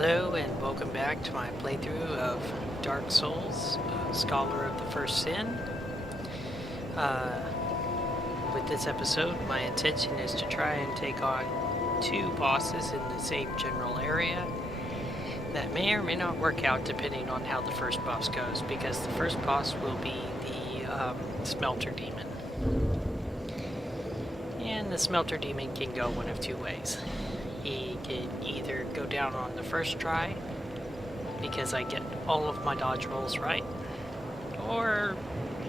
Hello and welcome back to my playthrough of Dark Souls, Scholar of the First Sin. With this episode, my intention is to try and take on two bosses in the same general area. That may or may not work out depending on how the first boss goes, because the first boss will be the Smelter demon. And the Smelter demon can go one of two ways. He can either go down on the first try, because I get all of my dodge rolls right, or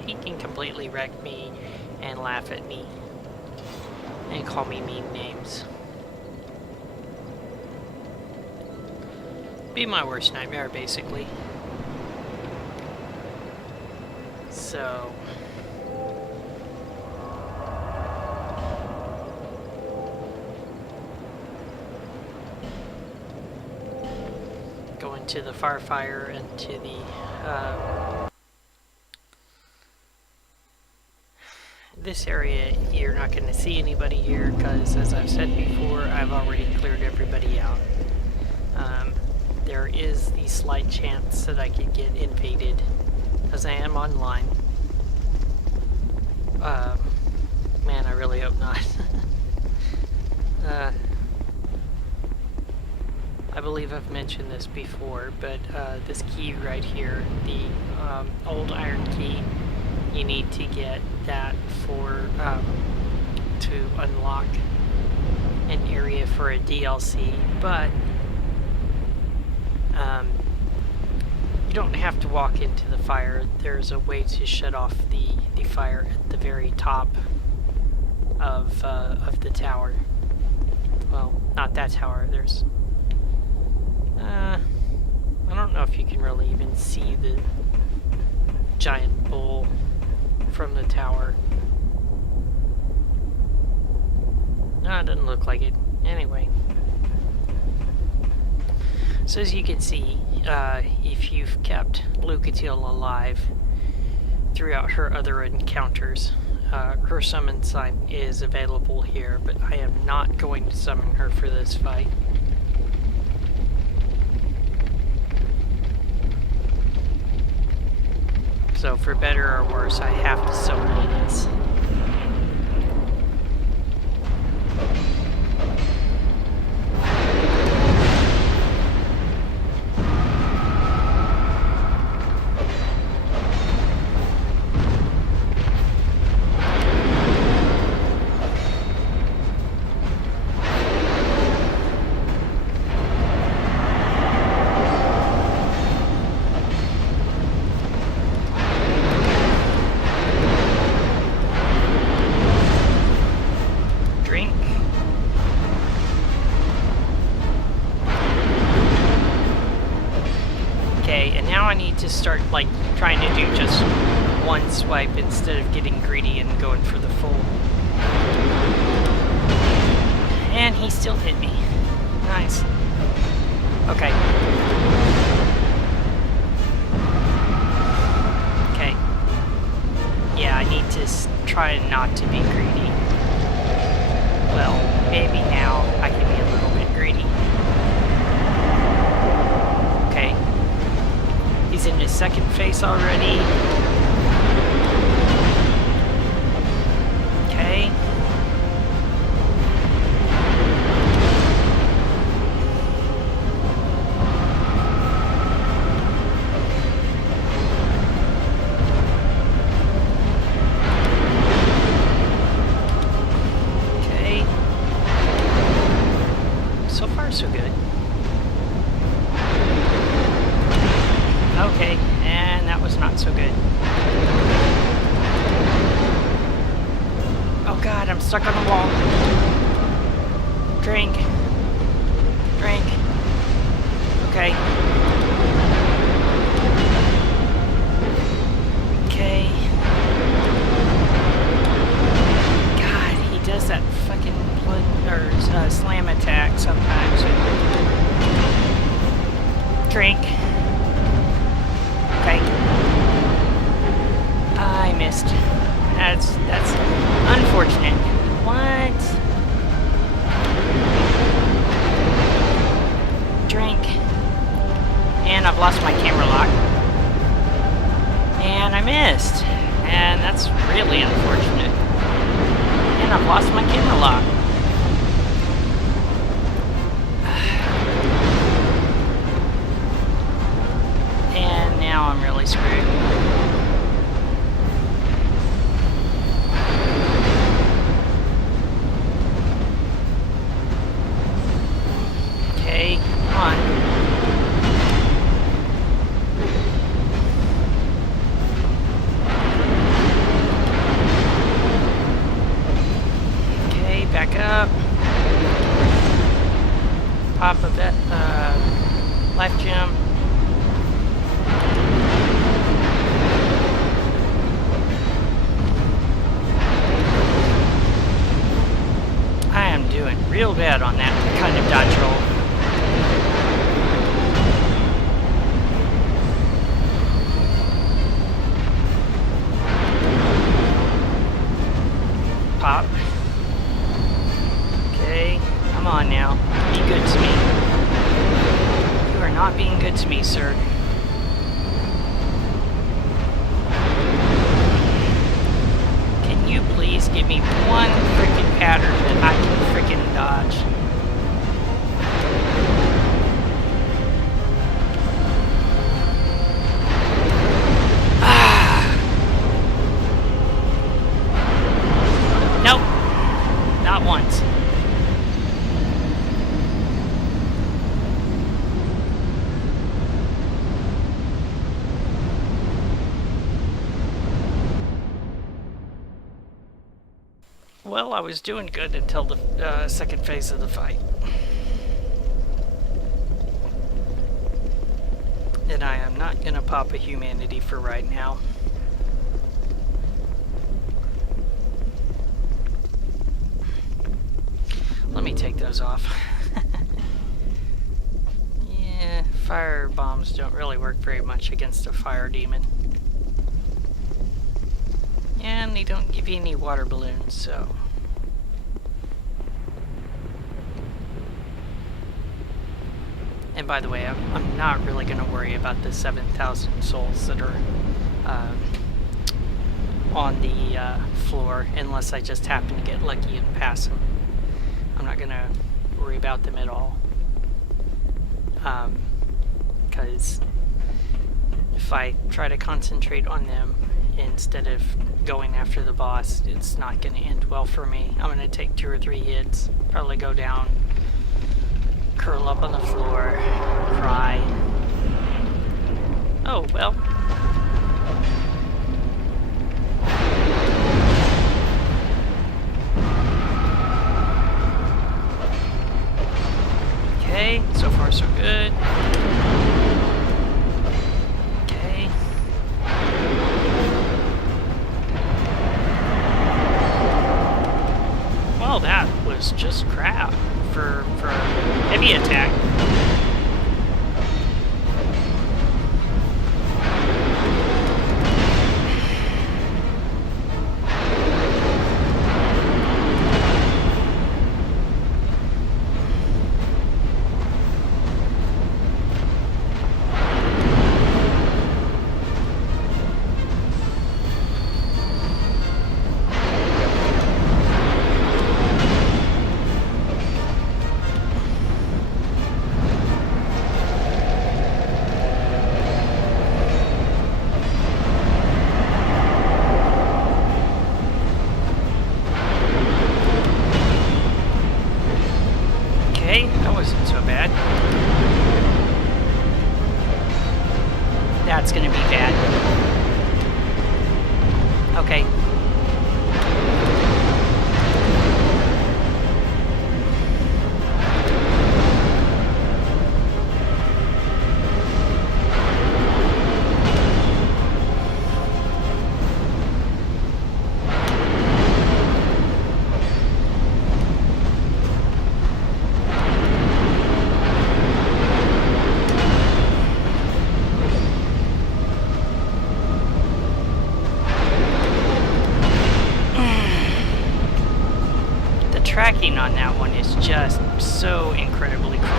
he can completely wreck me and laugh at me and call me mean names. Be my worst nightmare, basically. So... going to the Firefire and to the this area. You're not going to see anybody here because, as I've said before, I've already cleared everybody out. There is the slight chance that I could get invaded because I am online. Man, I really hope not. I believe I've mentioned this before, but this key right here, the old iron key, you need to get that for to unlock an area for a DLC, but you don't have to walk into the fire. There's a way to shut off the fire at the very top of the tower. Well, not that tower. There's I don't know if you can really even see the giant bull from the tower. No, it doesn't look like it. Anyway. So as you can see, if you've kept Lucatiel alive throughout her other encounters, her summon sign is available here, but I am not going to summon her for this fight. So for better or worse, I have to solo this. To start like trying to do just one swipe instead of getting greedy and going for the full. And he still hit me. Nice. Okay. Okay. Yeah, I need to try not to be greedy. Well, maybe now I can be a little bit greedy. Okay. He's in his second phase already. Okay. Okay. So far, so good. Okay, and that was not so good. Oh god, I'm stuck on the wall. Drink. Drink. Okay. Okay. God, he does that fucking slam attack sometimes. Drink. Okay. I missed. That's unfortunate. What? Drink. lost my camera lock. And I missed. And that's really unfortunate. And I've lost my camera lock. And now I'm really screwed. Okay, come on. Back up. Pop a bit, life gem. I am doing real bad on that kind of dodge roll. Pop. Come on now. Be good to me. You are not being good to me, sir. Can you please give me one freaking pattern that I can freaking dodge? Nope. Not once. Well, I was doing good until the second phase of the fight. And I am not going to pop a humanity for right now. Let me take those off. Yeah, fire bombs don't really work very much against a fire demon. And they don't give you any water balloons, so... And by the way, I'm not really going to worry about the 7,000 souls that are on the floor, unless I just happen to get lucky and pass them. I'm not going to worry about them at all. Because if I try to concentrate on them instead of going after the boss, it's not going to end well for me. I'm going to take 2 or 3 hits, probably go down, curl up on the floor, cry. Oh, well. Okay, so far so good. Okay. Well, that was just crap for heavy attack. That's gonna be bad. Okay. Tracking on that one is just so incredibly cruel.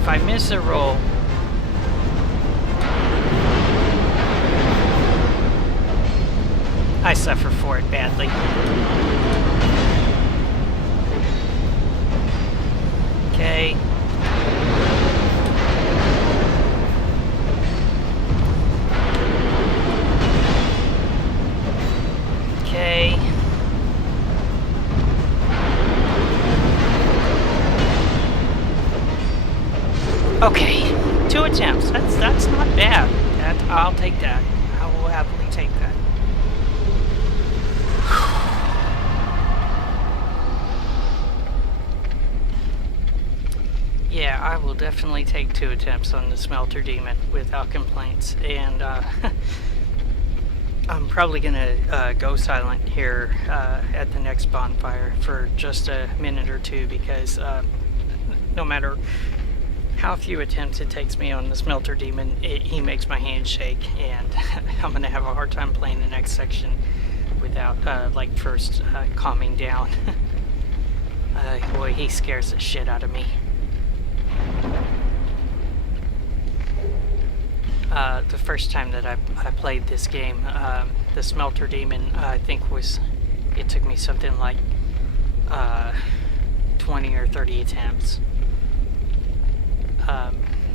if I miss a roll, I suffer for it badly. Okay. Okay. Okay. 2 attempts. That's not bad. I'll take that. I will happily take that. Yeah, I will definitely take 2 attempts on the Smelter Demon without complaints, and I'm probably gonna go silent here at the next bonfire for just a minute or two, because no matter how few attempts it takes me on the Smelter Demon, he makes my hands shake, and I'm gonna have a hard time playing the next section without like first calming down. Boy, he scares the shit out of me. The first time that I played this game, the Smelter Demon, I think it took me something like 20 or 30 attempts.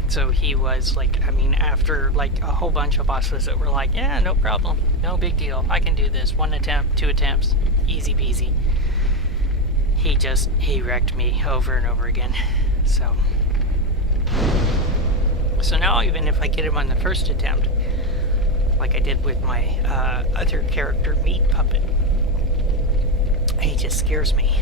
So he was like, I mean, after like a whole bunch of bosses that were like, yeah, no problem, no big deal, I can do this, 1 attempt, 2 attempts, easy peasy. He wrecked me over and over again, so now even if I get him on the first attempt, like I did with my other character, Meat Puppet, he just scares me.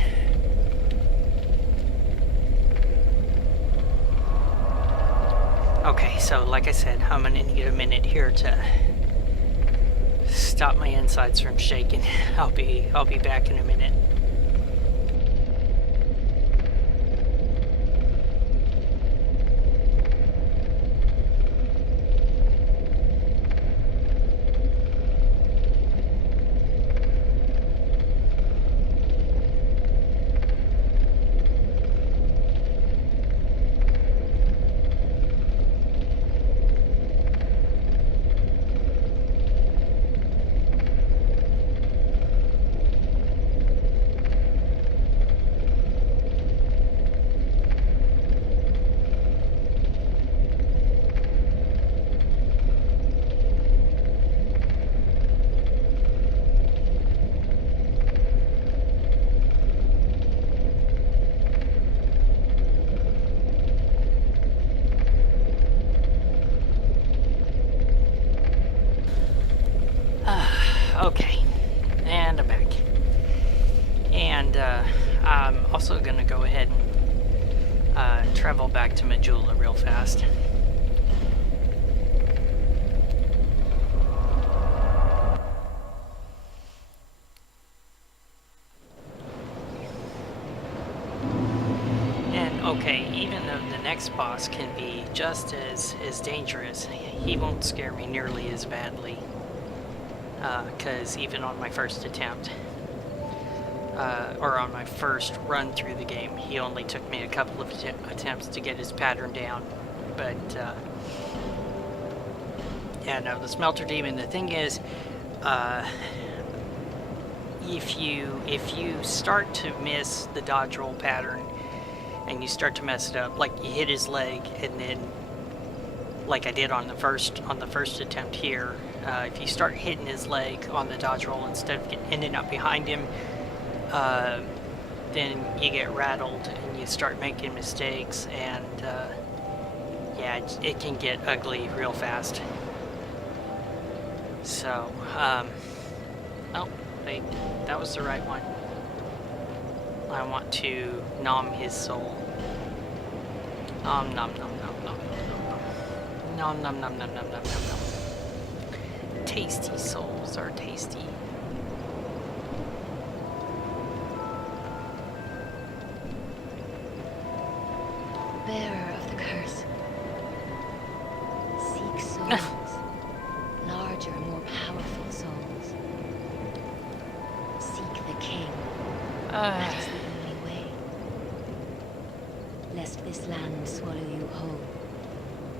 Okay, so like I said, I'm gonna need a minute here to stop my insides from shaking. I'll be back in a minute. Okay, and I'm back. And I'm also going to go ahead and travel back to Majula real fast. And okay, even though the next boss can be just as dangerous, he won't scare me nearly as badly. Because even on my first attempt, or on my first run through the game, he only took me a couple of attempts to get his pattern down. But yeah, no, the Smelter Demon, the thing is, if you start to miss the dodge roll pattern and you start to mess it up, like you hit his leg and then, like I did on the first attempt here, if you start hitting his leg on the dodge roll instead of ending up behind him, then you get rattled and you start making mistakes, and yeah, it can get ugly real fast. So, oh, wait, that was the right one. I want to nom his soul. Nom nom nom nom nom nom nom nom nom nom nom nom nom nom. Tasty souls are tasty. Bearer of the curse, seek souls, larger, more powerful souls. Seek the king. That is the only way. Less lest this land swallow you whole,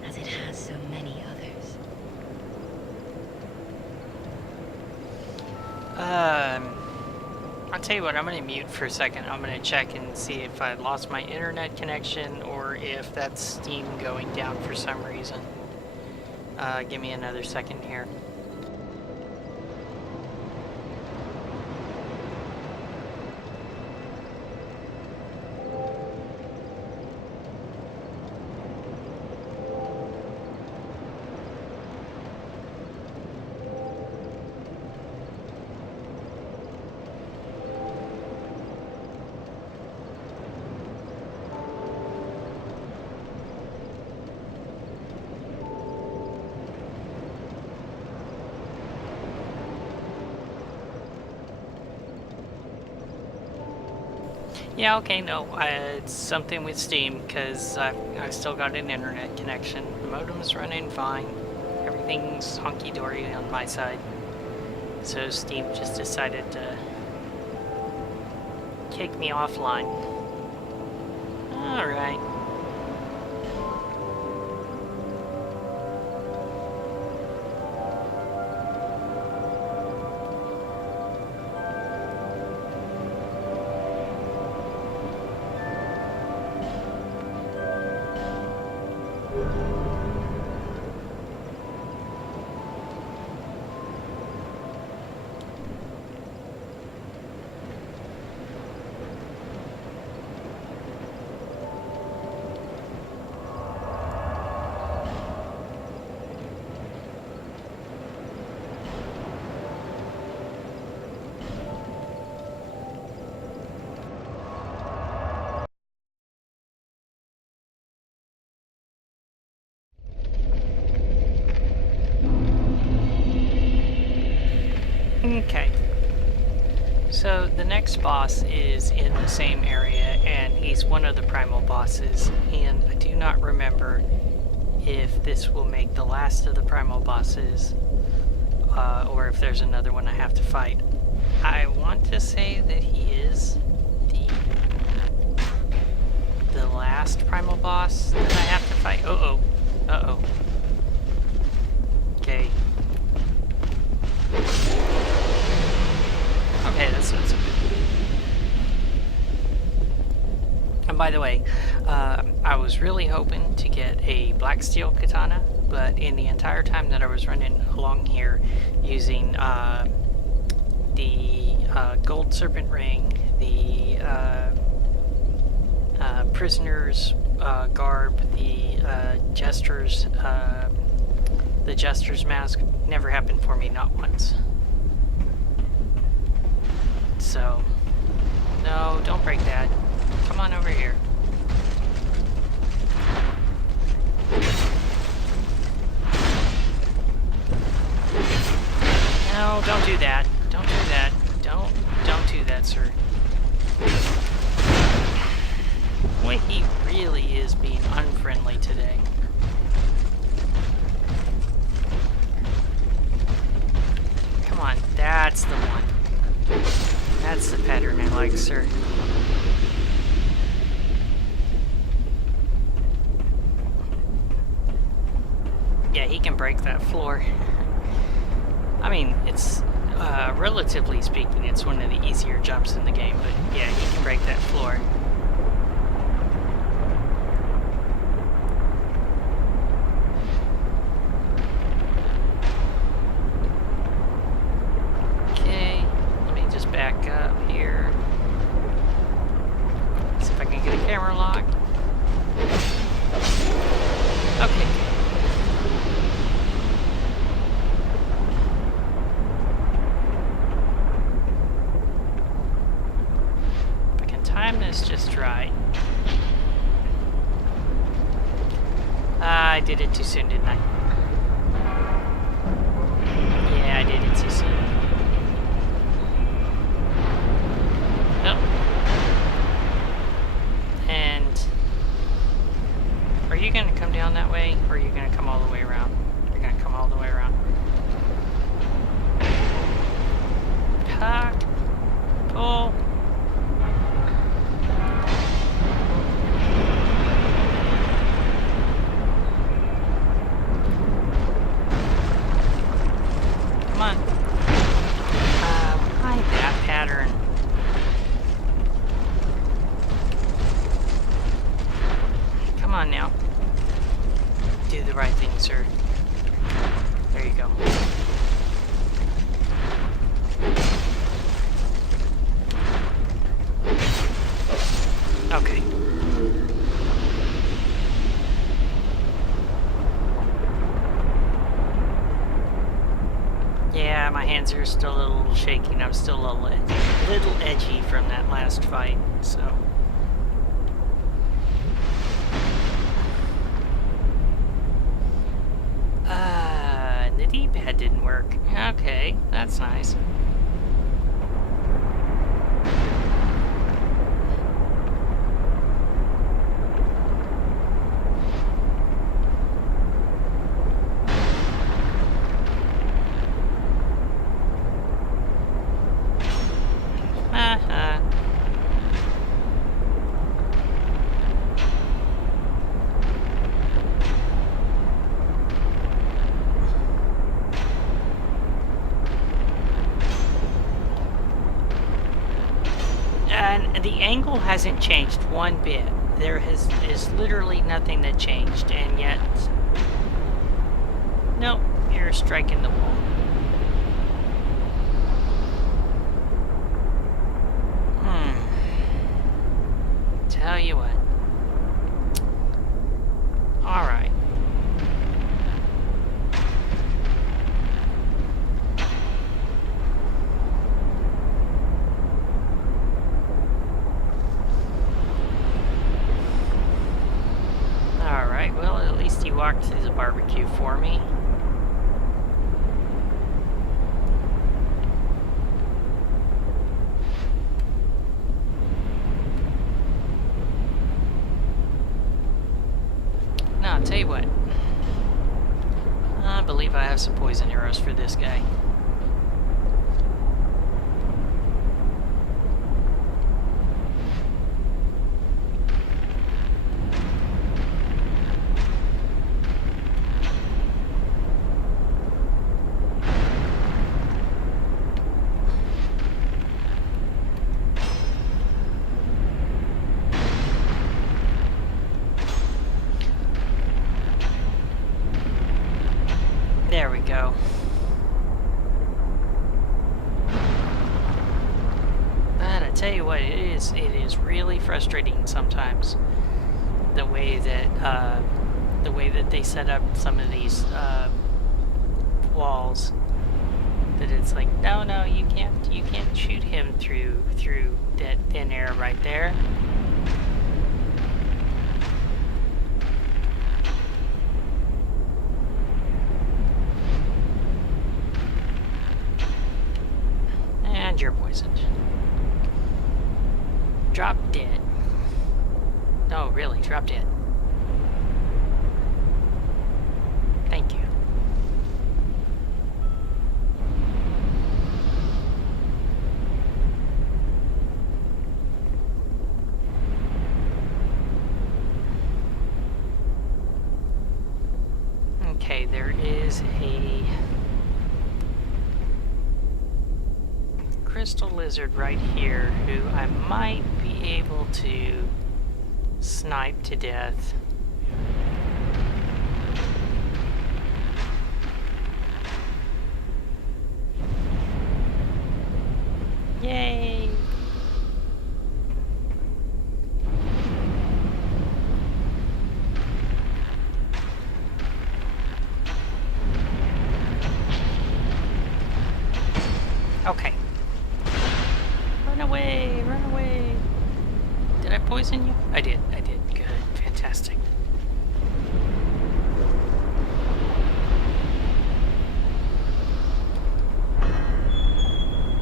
as it has so many others. I'll tell you what, I'm going to mute for a second. I'm going to check and see if I lost my internet connection or if that's Steam going down for some reason. Give me another second here. Yeah, okay, no, it's something with Steam, because I still got an internet connection. The modem's running fine. Everything's hunky-dory on my side. So Steam just decided to kick me offline. Alright. Okay. So the next boss is in the same area, and he's one of the primal bosses, and I do not remember if this will make the last of the primal bosses, or if there's another one I have to fight. I want to say that he is the last primal boss that I have to fight. Uh-oh. Uh-oh. Okay. Okay, that's not so good. And by the way, I was really hoping to get a black steel katana, but in the entire time that I was running along here using the gold serpent ring, the prisoner's garb, the jester's mask, never happened for me, not once. So, no, don't break that. Come on over here. No, don't do that. Don't do that. Don't do that, sir. Boy, he really is being unfriendly today. Come on, that's the one. That's the pattern I like, sir. Yeah, he can break that floor. I mean, it's, relatively speaking, it's one of the easier jumps in the game, but yeah, he can break that floor. Back up here. See if I can get a camera lock. Okay. If I can time this just right. I did it too soon, didn't I? Yeah, I did it too soon. Are you going to come down that way, or are you going to come all the way around? You're going to come all the way around. Tuck. Pull. Yeah, my hands are still a little shaky, and I'm still a little edgy from that last fight, so... the D-pad didn't work. Okay, that's nice. And the angle hasn't changed one bit. There is literally nothing that changed, and yet... Nope, you're striking the wall. Tell you what. Alright. Alright, well, at least he walked through the barbecue for me. Now, I'll tell you what. I believe I have some poison arrows for this guy. There we go. But I tell you what, it is really frustrating sometimes the way that they set up some of these walls. That it's like, no, you can't shoot him through that thin air right there. And you're poisoned. Drop dead. No, really, drop dead. Thank you. Okay, there is a crystal lizard right here who I might be able to snipe to death. Yay! Okay. Run away, run away. Did I poison you? I did. Good. Fantastic.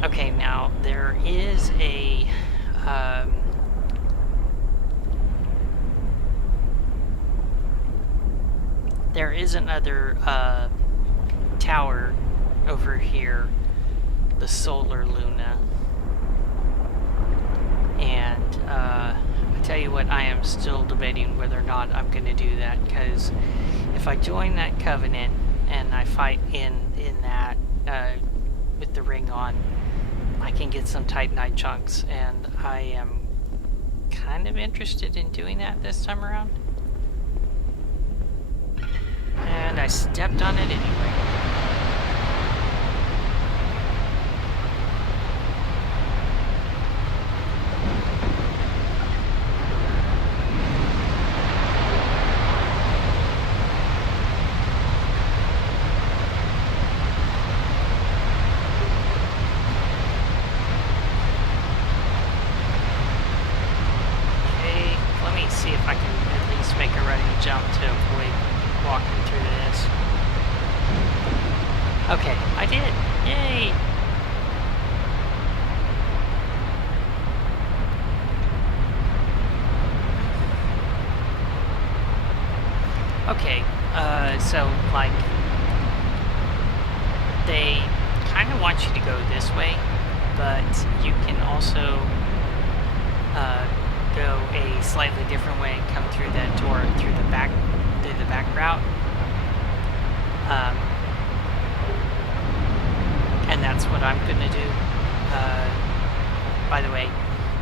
Okay, now there is a there is another tower over here, the Solar Luna, and I tell you what, I am still debating whether or not I'm going to do that, because if I join that covenant and I fight in that with the ring on, I can get some Titanite chunks, and I am kind of interested in doing that this time around. And I stepped on it anyway. want you to go this way, but you can also go a slightly different way and come through that door through the back route. And that's what I'm gonna do. By the way,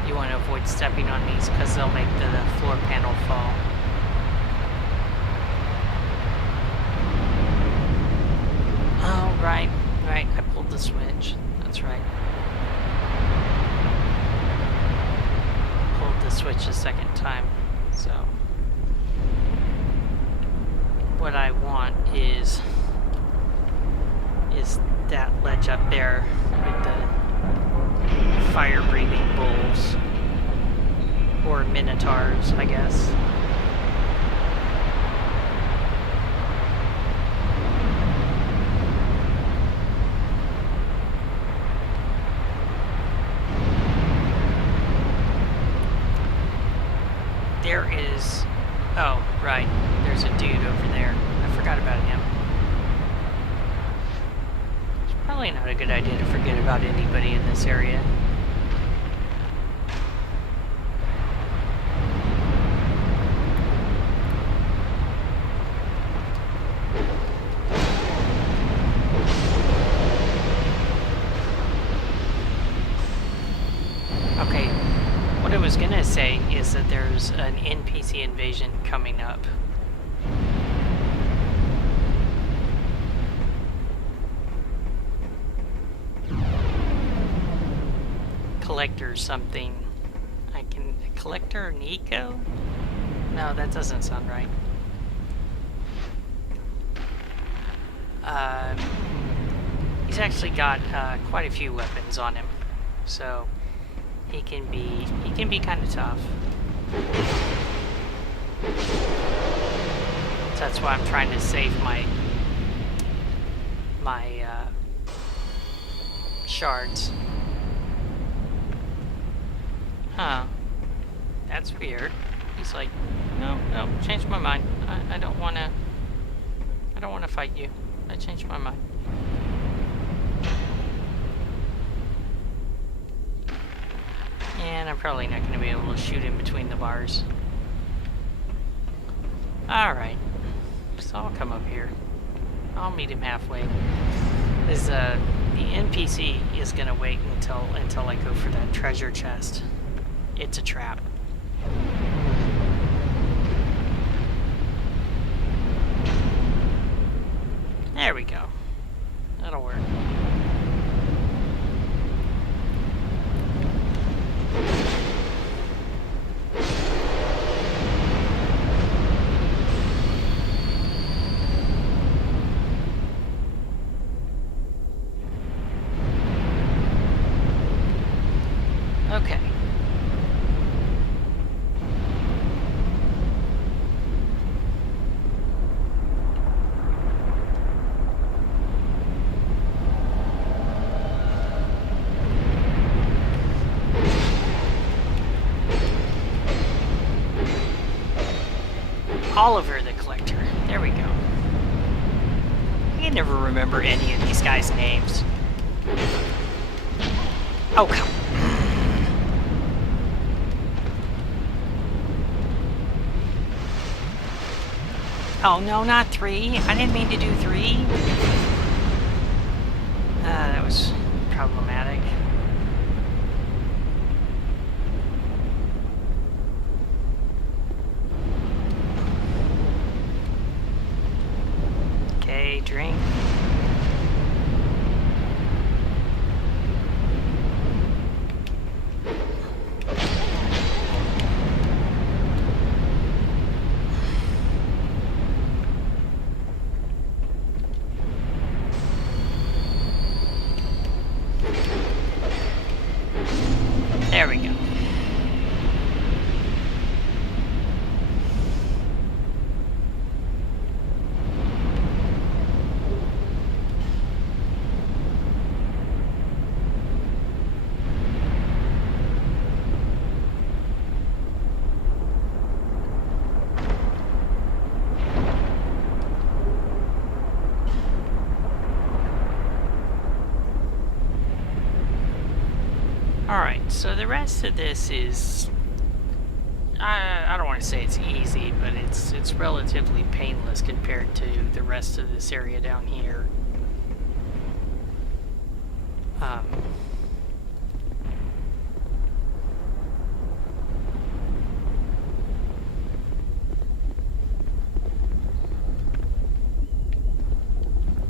you want to avoid stepping on these because they'll make the floor panel fall. Oh, right, I pulled the switch. That's right. Pulled the switch a second time, so what I want is that ledge up there with the fire-breathing bulls, or minotaurs, I guess. There is... oh, right. There's a dude over there. I forgot about him. It's probably not a good idea to forget about anybody in this area. Okay, what I was gonna say is that there's an NPC invasion coming up. Collector something. Collector Nico? No, that doesn't sound right. He's actually got quite a few weapons on him, so he can be kind of tough. So that's why I'm trying to save my shards. Huh. That's weird. He's like, no, changed my mind. I don't wanna fight you. I changed my mind. And I'm probably not going to be able to shoot him between the bars. Alright. So I'll come up here. I'll meet him halfway. The NPC is going to wait until I go for that treasure chest. It's a trap. There we go. That'll work. Okay. Oliver the Collector. There we go. I can never remember any of these guys' names. Oh, come on. Oh, no, not 3. I didn't mean to do 3. That was problematic. Okay, drink. Alright, so the rest of this is... I don't want to say it's easy, but it's relatively painless compared to the rest of this area down here.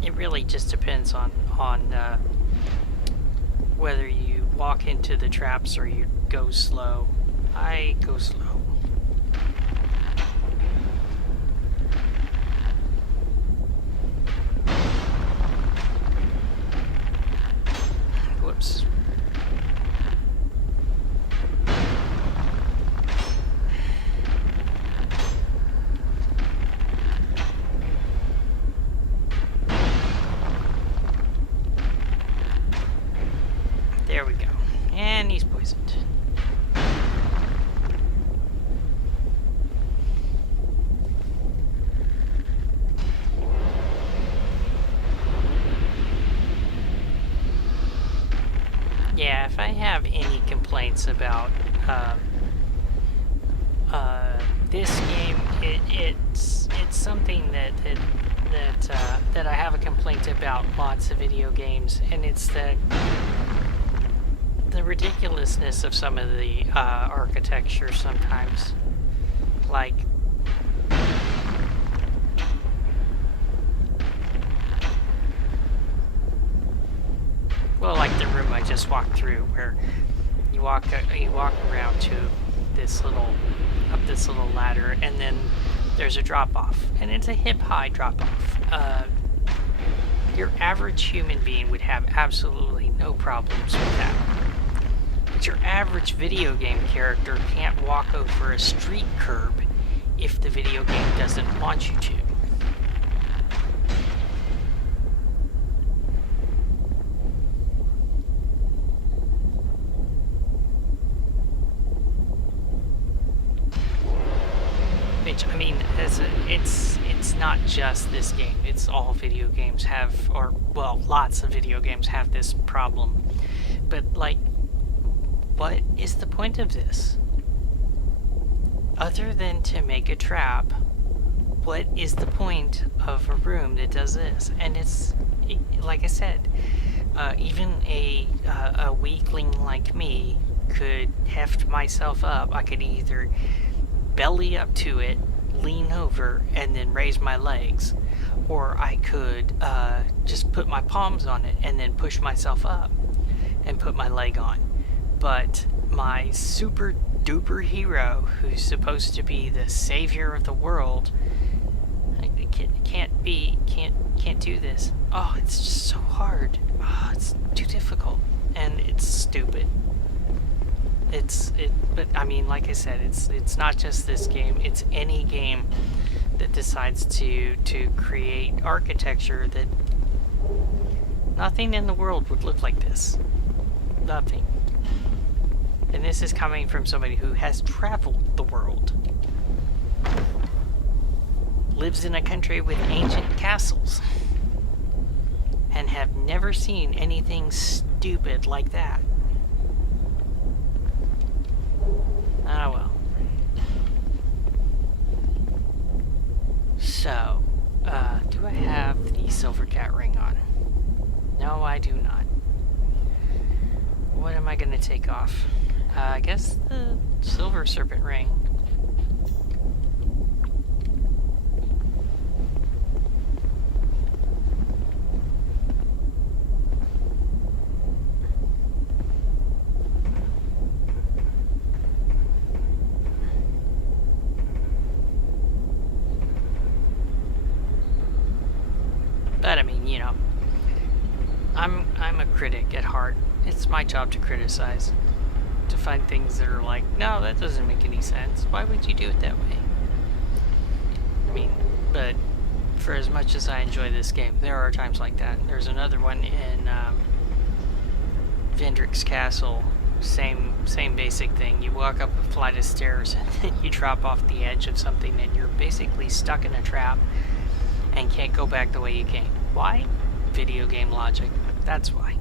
It really just depends on whether you walk into the traps or you go slow. I go slow. Whoops. There we go. And he's poisoned. Yeah, if I have any complaints about this game, it's something that I have a complaint about lots of video games, and it's that the ridiculousness of some of the architecture sometimes. Like, well, like the room I just walked through, where you walk around to this up this little ladder, and then there's a drop off, and it's a hip-high drop off. Your average human being would have absolutely no problems with that. But your average video game character can't walk over a street curb if the video game doesn't want you to. Which, I mean, it's not just this game. It's all video games have, or, well, lots of video games have this problem. But, like, what is the point of this? Other than to make a trap, what is the point of a room that does this? And like I said, even a weakling like me could heft myself up. I could either belly up to it, lean over, and then raise my legs, or I could just put my palms on it and then push myself up and put my leg on. But my super duper hero, who's supposed to be the savior of the world, can't do this. Oh, it's just so hard. Oh, it's too difficult, and it's stupid. But I mean, like I said, it's not just this game. It's any game that decides to create architecture that nothing in the world would look like this. Nothing. And this is coming from somebody who has traveled the world. Lives in a country with ancient castles. And have never seen anything stupid like that. Ah, well. So, do I have the silver cat ring on? No, I do not. What am I gonna take off? I guess the silver serpent ring. But I mean, you know, I'm a critic at heart. It's my job to criticize, to find things that are like, no, that doesn't make any sense. Why would you do it that way? I mean, but for as much as I enjoy this game, there are times like that. There's another one in Vendrick's Castle. Same basic thing. You walk up a flight of stairs and then you drop off the edge of something and you're basically stuck in a trap and can't go back the way you came. Why? Video game logic. That's why.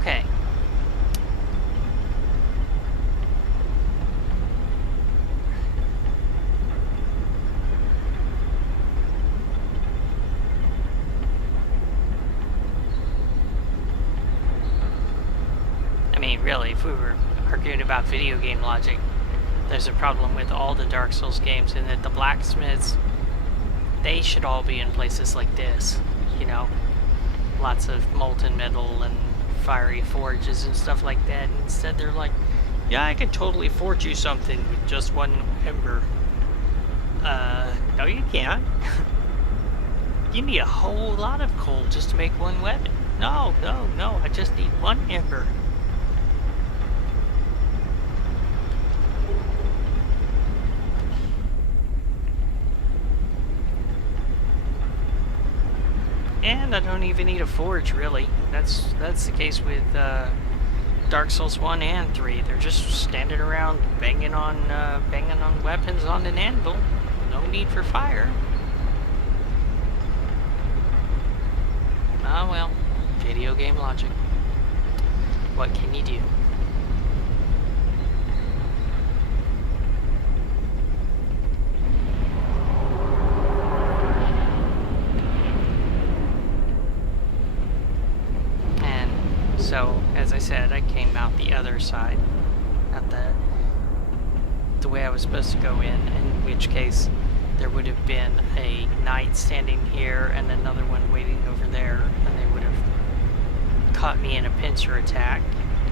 Okay. I mean, really, if we were arguing about video game logic, there's a problem with all the Dark Souls games in that the blacksmiths, they should all be in places like this, you know? Lots of molten metal and fiery forges and stuff like that. And instead they're like, yeah, I could totally forge you something with just one ember. No you can't. You need a whole lot of coal just to make one weapon. No, I just need one ember. And I don't even need a forge, really. That's the case with Dark Souls 1 and 3. They're just standing around banging on weapons on an anvil. No need for fire. Ah well, video game logic. What can you do? So, as I said, I came out the other side, not the way I was supposed to go in which case there would have been a knight standing here and another one waiting over there, and they would have caught me in a pincer attack.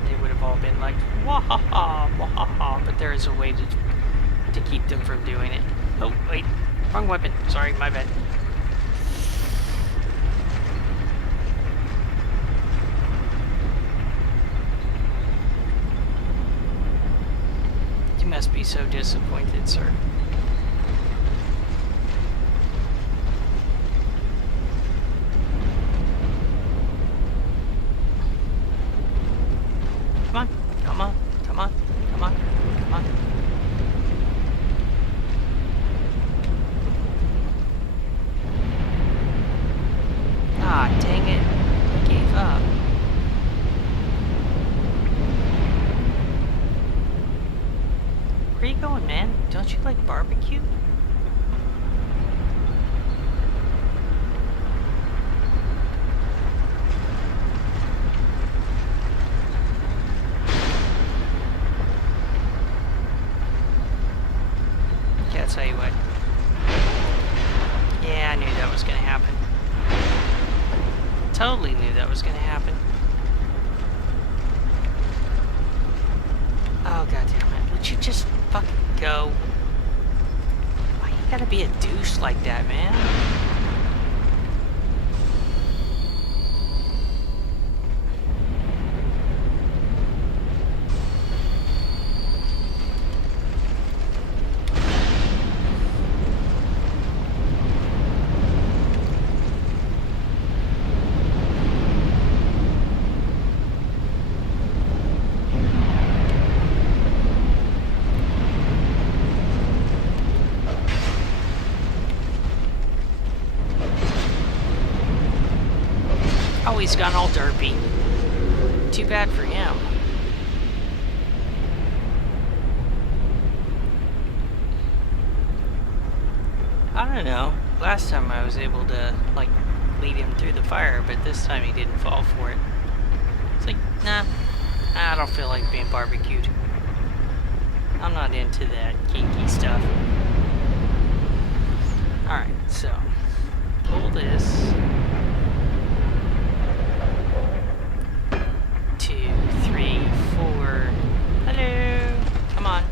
They would have all been like, wahaha, wahaha, but there is a way to keep them from doing it. Oh, wait, wrong weapon. Sorry, my bad. You must be so disappointed, sir. Come on, come on, come on, come on, come on. Ah, dang it. I gave up. Where you going, man? Don't you like barbecue? Okay, I'll tell you what. Yeah, I knew that was gonna happen. Totally knew that was gonna happen. Oh, god damn it. Would you just fucking go? Why you gotta be a douche like that, man? Oh, he's gone all derpy. Too bad for him. I don't know. Last time I was able to, like, lead him through the fire, but this time he didn't fall for it. It's like, nah, I don't feel like being barbecued. I'm not into that kinky stuff. Alright, so, pull this. 2, 3, 4. Hello. Come on.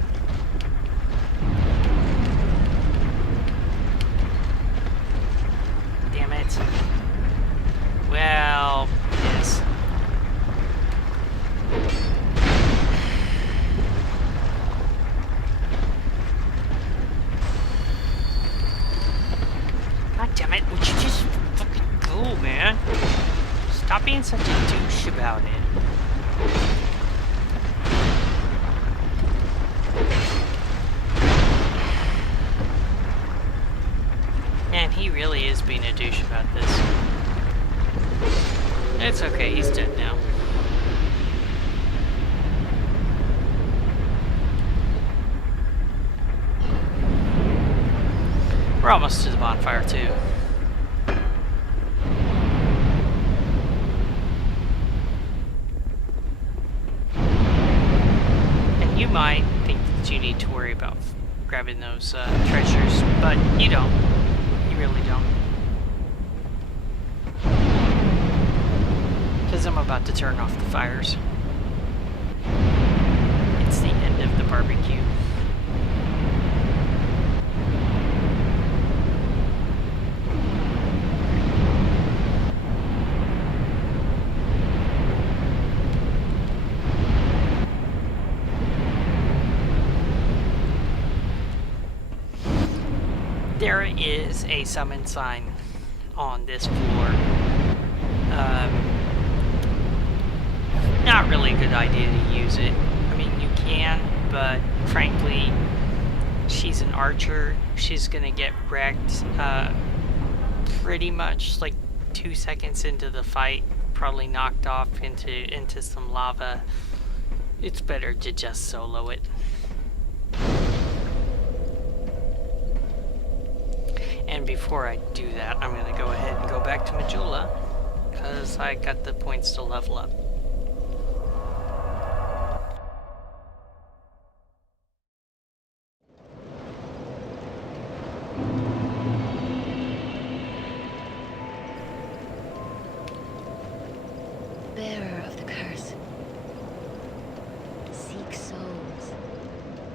Damn it. Well, yes. God damn it. Would you just fucking go, man? Stop being such a douche about it. Man, he really is being a douche about this. It's okay, he's dead now. We're almost to the bonfire too. And you might think that you need to worry about grabbing those treasures, but you don't. You really don't. Because I'm about to turn off the fires. It's the end of the barbecue. There is a summon sign on this floor. Not really a good idea to use it. I mean, you can, but frankly, she's an archer. She's gonna get wrecked pretty much like 2 seconds into the fight, probably knocked off into some lava. It's better to just solo it. And before I do that, I'm going to go ahead and go back to Majula, because I got the points to level up. Bearer of the curse. Seek souls.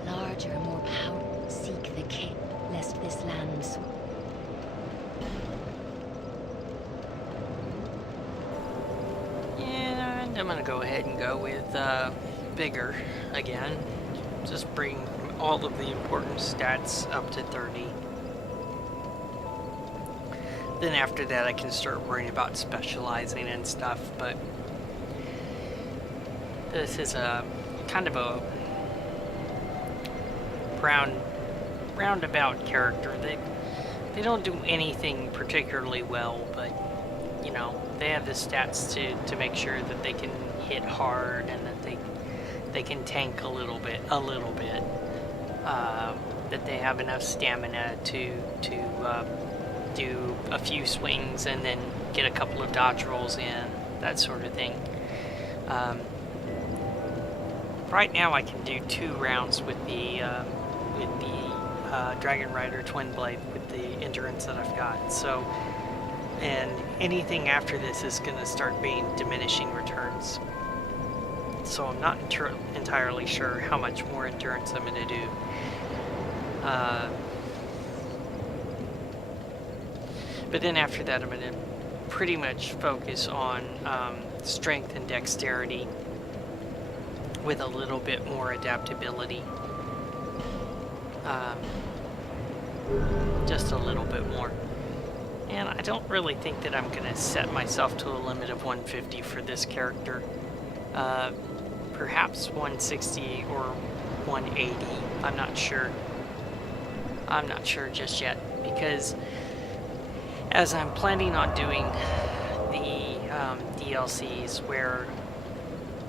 Larger, more powerful. Seek the king, lest this land swallow. And I'm going to go ahead and go with bigger again. Just bring all of the important stats up to 30. Then after that I can start worrying about specializing and stuff, but this is a kind of a roundabout character. They don't do anything particularly well, but you know, they have the stats to make sure that they can hit hard and that they can tank a little bit, that they have enough stamina to do a few swings and then get a couple of dodge rolls in, that sort of thing. Right now I can do 2 rounds with the Dragon Rider Twin Blade with the endurance that I've got. So, and anything after this is going to start being diminishing returns. So I'm not entirely sure how much more endurance I'm going to do. But then after that I'm going to pretty much focus on strength and dexterity with a little bit more adaptability. Just a little bit more. And I don't really think that I'm going to set myself to a limit of 150 for this character. Perhaps 160 or 180. I'm not sure. I'm not sure just yet, because as I'm planning on doing the DLCs where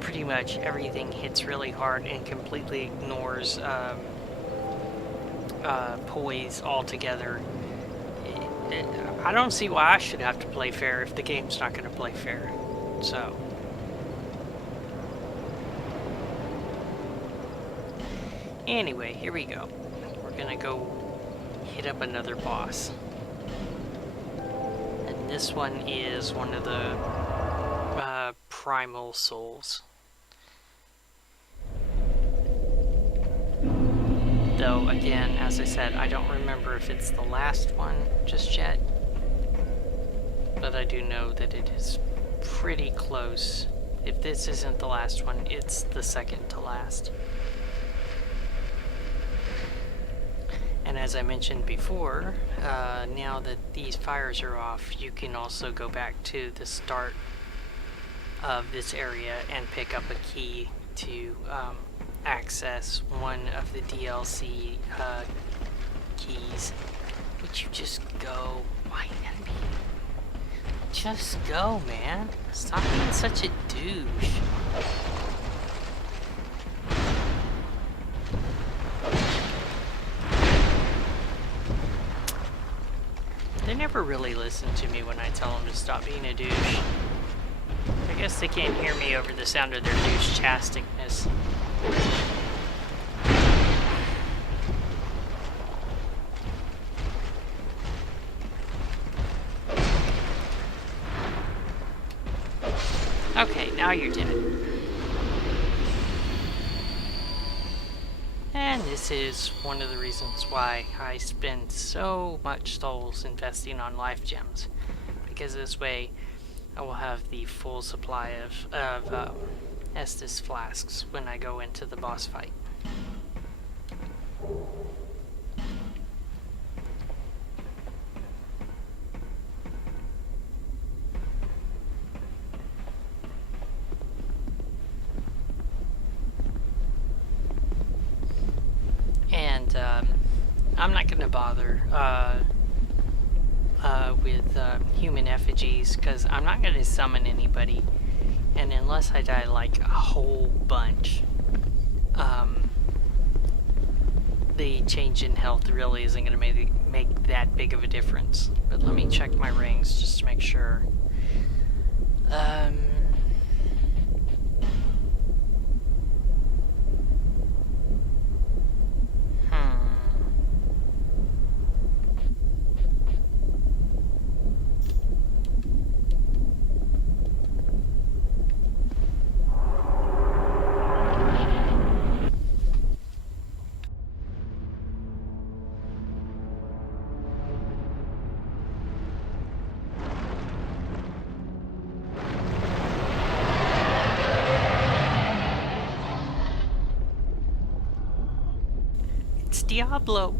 pretty much everything hits really hard and completely ignores poise altogether, I don't see why I should have to play fair if the game's not going to play fair. So anyway, here we go. We're gonna go hit up another boss. And this one is one of the primal souls. Though, again, as I said, I don't remember if it's the last one just yet. But I do know that it is pretty close. If this isn't the last one, it's the second to last. And as I mentioned before, now that these fires are off, you can also go back to the start of this area and pick up a key to access one of the DLC keys. Would you just go? Why enemy? Just go, man. Stop being such a douche. never really listen to me when I tell them to stop being a douche. I guess they can't hear me over the sound of their douche-tasticness. Okay, now you're dead. And this is one of the reasons why I spend so much souls investing on life gems. Because this way, I will have the full supply of Estus flasks when I go into the boss fight. And I'm not going to bother with human effigies because I'm not going to summon anybody, and unless I die like a whole bunch, the change in health really isn't going to make that big of a difference. But let me check my rings just to make sure. It's Diablo.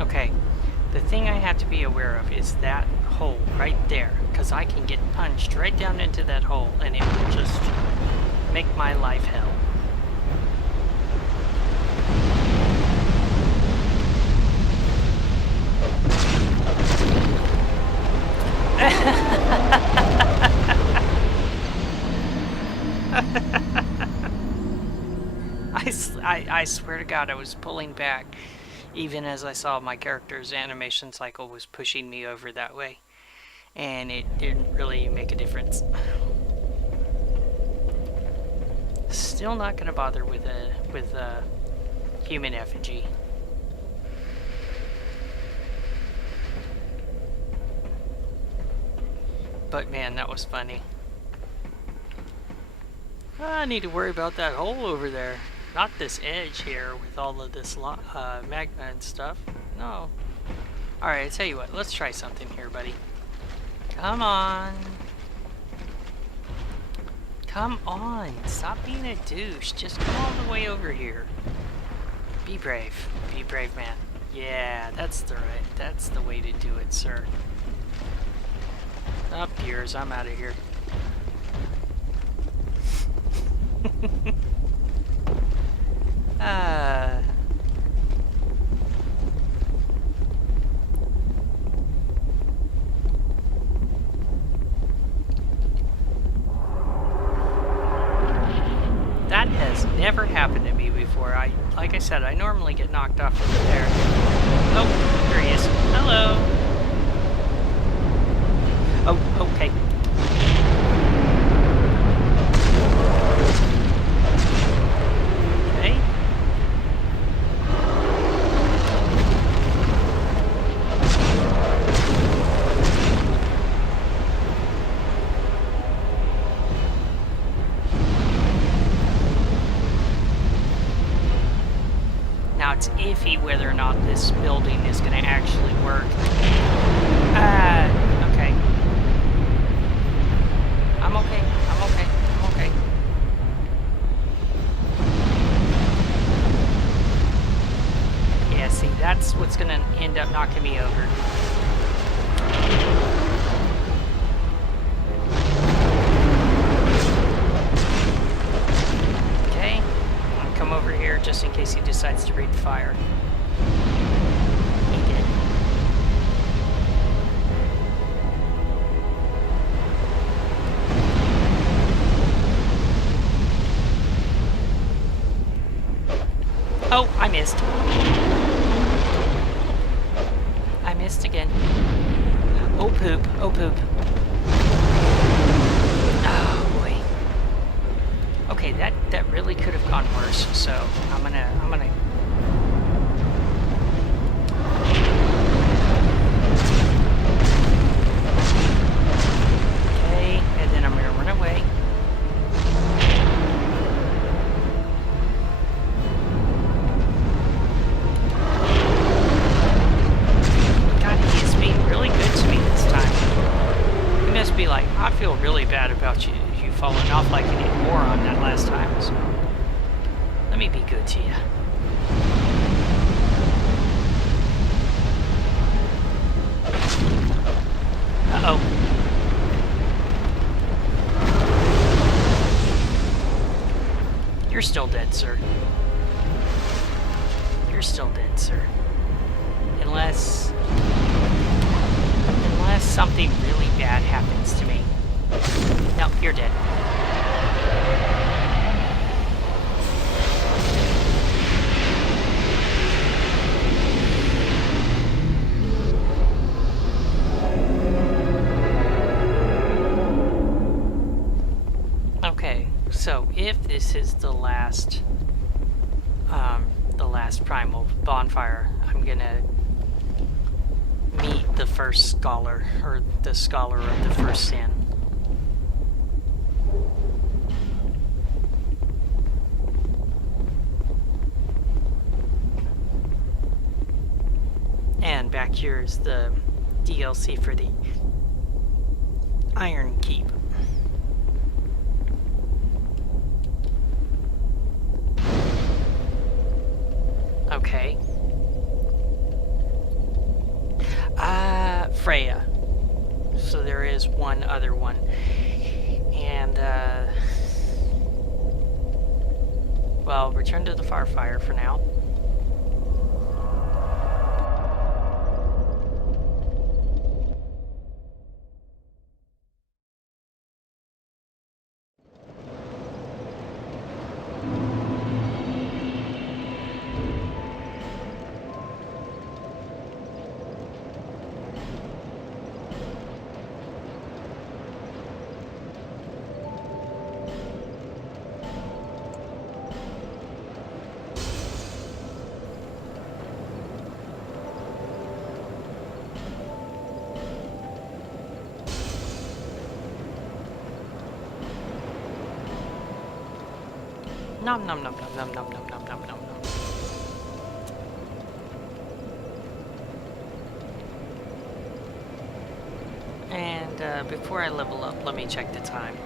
Okay, the thing I have to be aware of is that hole right there, because I can get punched right down into that hole and it will just make my life hell. I swear to God, I was pulling back even as I saw my character's animation cycle was pushing me over that way, and it didn't really make a difference. Still not gonna bother with a human effigy. But man, that was funny. I need to worry about that hole over there. Not this edge here with all of this magma and stuff. No. Alright, I tell you what. Let's try something here, buddy. Come on. Come on. Stop being a douche. Just come all the way over here. Be brave. Be brave, man. Yeah, that's the way to do it, sir. Up yours. I'm out of here. That has never happened to me before. Like I said, I normally get knocked off over there. Oh, there he is. Hello. Oh, okay. It's iffy whether or not this building is going to actually work. Okay. I'm okay. I'm okay. I'm okay. Yeah, see, that's what's going to end up knocking me over. Okay. I'm going to come over here just in case. case he decides to breathe fire. He did. Oh, I missed. I missed again. Oh poop, oh poop. Oh boy. Okay, that really could have gone worse, so I'm gonna okay, and then I'm gonna run away. Be like, I feel really bad about you falling off like an moron that last time, so let me be good to you. Uh-oh. You're still dead, sir. You're still dead, sir. Unless something really bad happens to me. No, you're dead. Okay, so if this is the last primal bonfire, I'm gonna meet the first scholar, or the scholar of the first sin. And back here is the DLC for the Iron Keep. Okay. Freya. So there is one other one. And, well, return to the Farfire for now. Nom nom nom nom nom nom nom nom nom nom nom. And before I level up, let me check the time.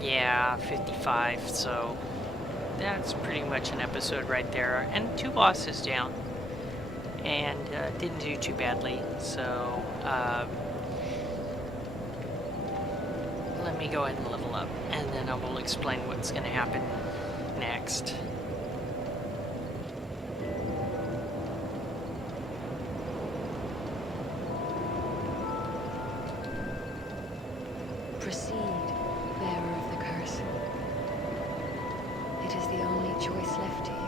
Yeah, 55, so that's pretty much an episode right there. And 2 bosses down. And didn't do too badly, so let me go ahead and level up, and then I will explain what's going to happen next. Proceed, bearer of the curse. It is the only choice left to you.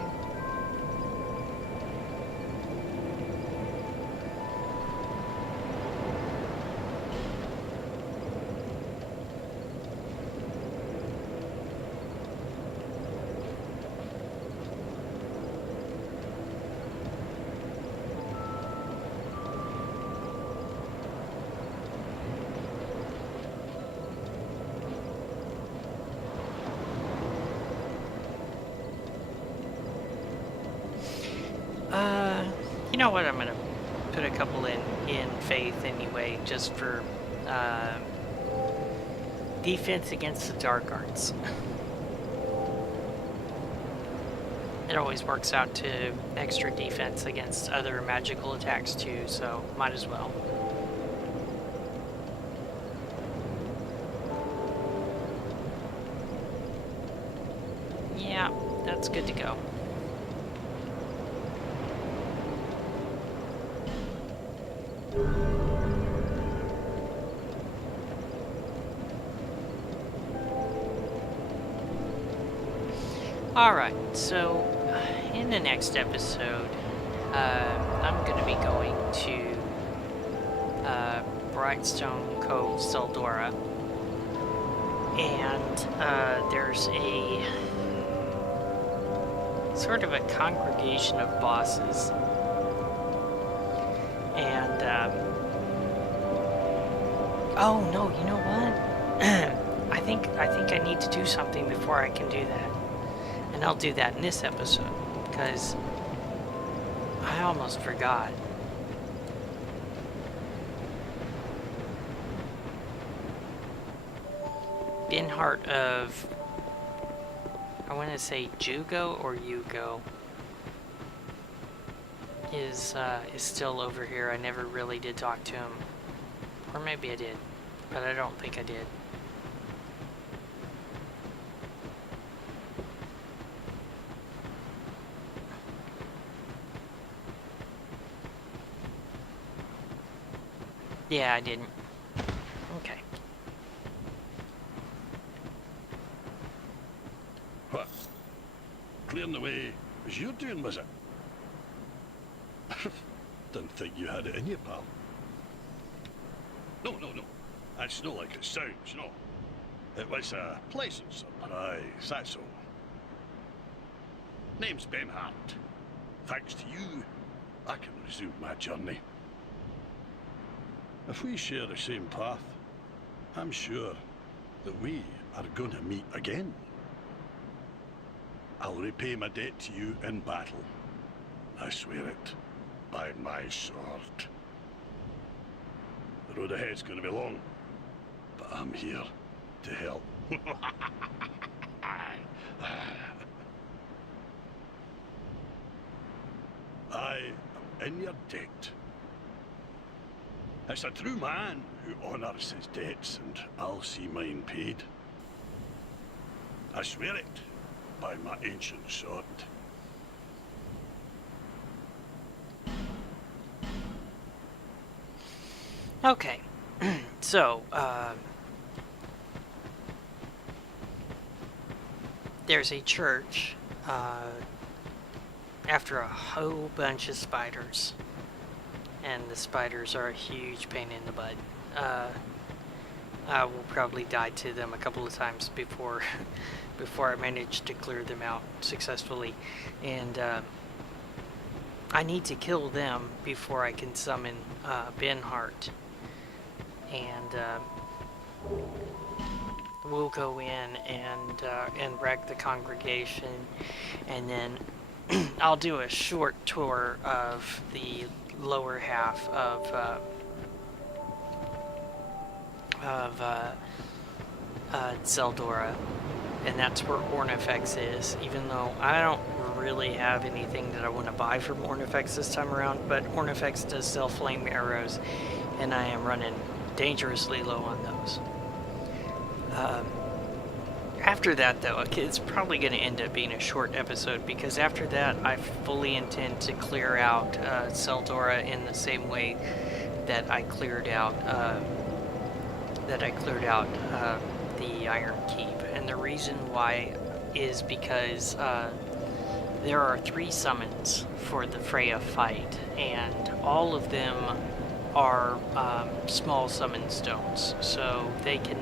You know what, I'm gonna put a couple in faith anyway, just for defense against the dark arts. It always works out to extra defense against other magical attacks too, so might as well. Alright, so in the next episode, I'm going to be going to Brightstone Cove, Seldora, and there's a sort of a congregation of bosses, and oh no, you know what? I think I need to do something before I can do that. And I'll do that in this episode, because I almost forgot. Binheart of, I want to say Jugo or Yugo, is still over here. I never really did talk to him. Or maybe I did, but I don't think I did. Yeah, I didn't. Okay. What? Clearing the way as you're doing, was it? Didn't think you had it in you, pal. No. That's not like it sounds, no. It was a pleasant surprise, that's all. Name's Benhart. Thanks to you, I can resume my journey. If we share the same path, I'm sure that we are going to meet again. I'll repay my debt to you in battle. I swear it, by my sword. The road ahead's going to be long, but I'm here to help. I am in your debt. It's a true man who honours his debts, and I'll see mine paid. I swear it by my ancient sword. Okay. So, there's a church, after a whole bunch of spiders. And the spiders are a huge pain in the butt. I will probably die to them a couple of times before I manage to clear them out successfully. And I need to kill them before I can summon Benhart. And we'll go in and wreck the congregation, and then I'll do a short tour of the lower half of Seldora, and that's where Ornifex is, even though I don't really have anything that I want to buy from Ornifex this time around, but Ornifex does sell flame arrows, and I am running dangerously low on those. After that, though, it's probably going to end up being a short episode, because after that, I fully intend to clear out Seldora in the same way that I cleared out the Iron Keep. And the reason why is because there are 3 summons for the Freya fight, and all of them are small summon stones, so they can.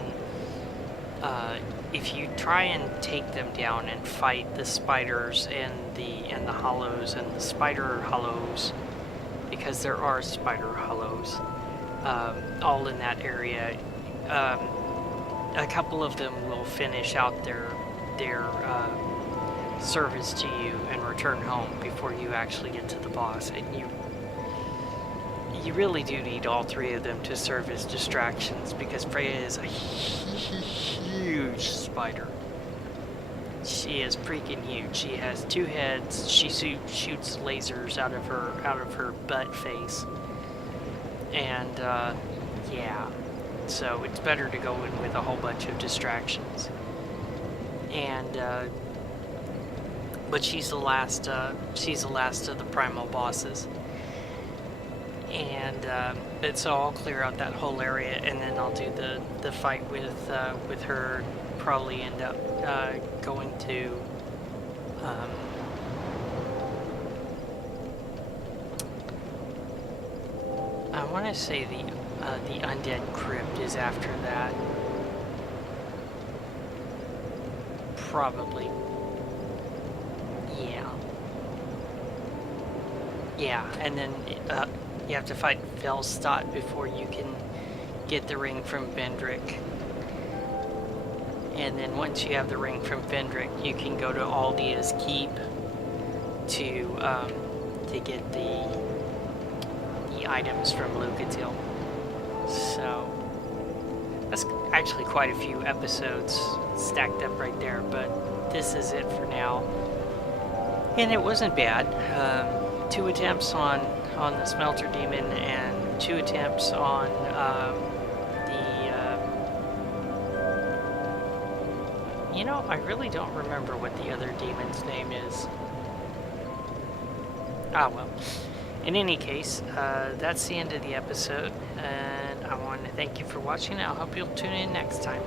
If you try and take them down and fight the spiders and the hollows and the spider hollows, because there are spider hollows all in that area, a couple of them will finish out their service to you and return home before you actually get to the boss, and you really do need all 3 of them to serve as distractions, because Freya is a huge spider. She is freaking huge. She has 2 heads. She shoots lasers out of her butt face, and yeah. So it's better to go in with a whole bunch of distractions. And but she's the last of the primal bosses. And so I'll clear out that whole area, and then I'll do the fight with her. Probably end up going to Um, I want to say the Undead Crypt is after that. Probably. Yeah. Yeah, and then you have to fight Velstadt before you can get the ring from Vendrick. And then once you have the ring from Vendrick, you can go to Aldia's Keep to get the items from Lucatil. So that's actually quite a few episodes stacked up right there, but this is it for now. And it wasn't bad. 2 attempts on the Smelter Demon and 2 attempts on you know, I really don't remember what the other demon's name is. Ah, well. In any case, that's the end of the episode, and I want to thank you for watching. I hope you'll tune in next time.